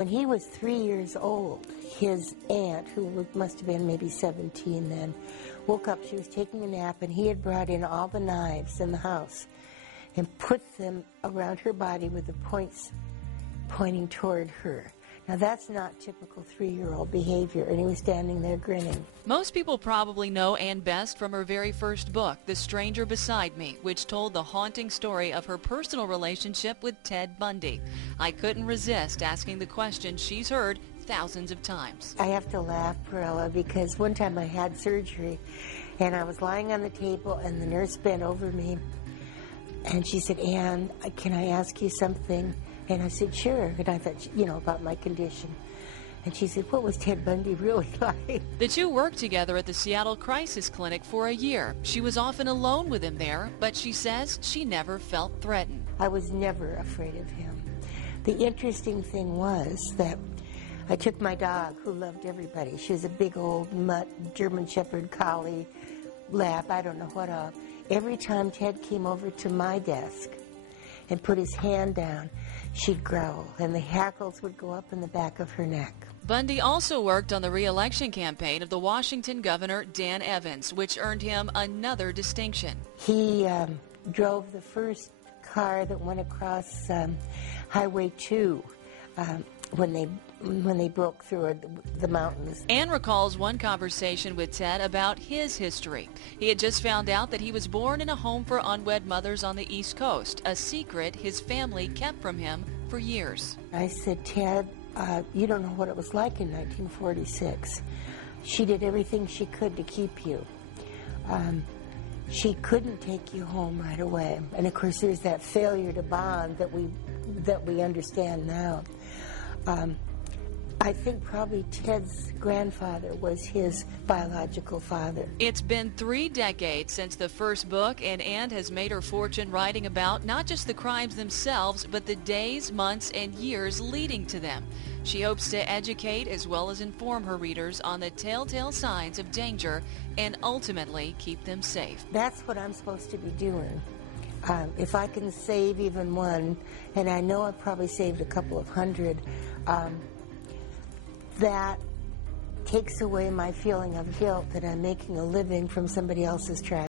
When he was 3 years old, his aunt, who must have been maybe 17 then, woke up. She was taking a nap, and he had brought in all the knives in the house and put them around her body with the points pointing toward her. Now, that's not typical 3-year-old behavior, and he was standing there grinning. Most people probably know Ann best from her very first book, The Stranger Beside Me, which told the haunting story of her personal relationship with Ted Bundy. I couldn't resist asking the question she's heard thousands of times. I have to laugh, Perella, because one time I had surgery, and I was lying on the table, and the nurse bent over me, and she said, "Ann, can I ask you something?" And I said, "Sure." And I thought, about my condition. And she said, "What was Ted Bundy really like?" The two worked together at the Seattle Crisis Clinic for a year. She was often alone with him there, but she says she never felt threatened. I was never afraid of him. The interesting thing was that I took my dog, who loved everybody. She was a big old mutt, German Shepherd collie, lab, I don't know what all. Every time Ted came over to my desk and put his hand down, she'd growl, and the hackles would go up in the back of her neck. Bundy also worked on the re-election campaign of the Washington governor, Dan Evans, which earned him another distinction. He drove the first car that went across Highway 2 when they broke through the mountains. Ann recalls one conversation with Ted about his history. He had just found out that he was born in a home for unwed mothers on the East Coast, a secret his family kept from him for years. I said, "Ted, you don't know what it was like in 1946. She did everything she could to keep you. She couldn't take you home right away. And of course, there's that failure to bond that we understand now. I think probably Ted's grandfather was his biological father." It's been 3 decades since the first book, and Ann has made her fortune writing about not just the crimes themselves, but the days, months, and years leading to them. She hopes to educate as well as inform her readers on the telltale signs of danger and ultimately keep them safe. That's what I'm supposed to be doing. If I can save even one, and I know I've probably saved a couple of hundred, that takes away my feeling of guilt that I'm making a living from somebody else's tragedy.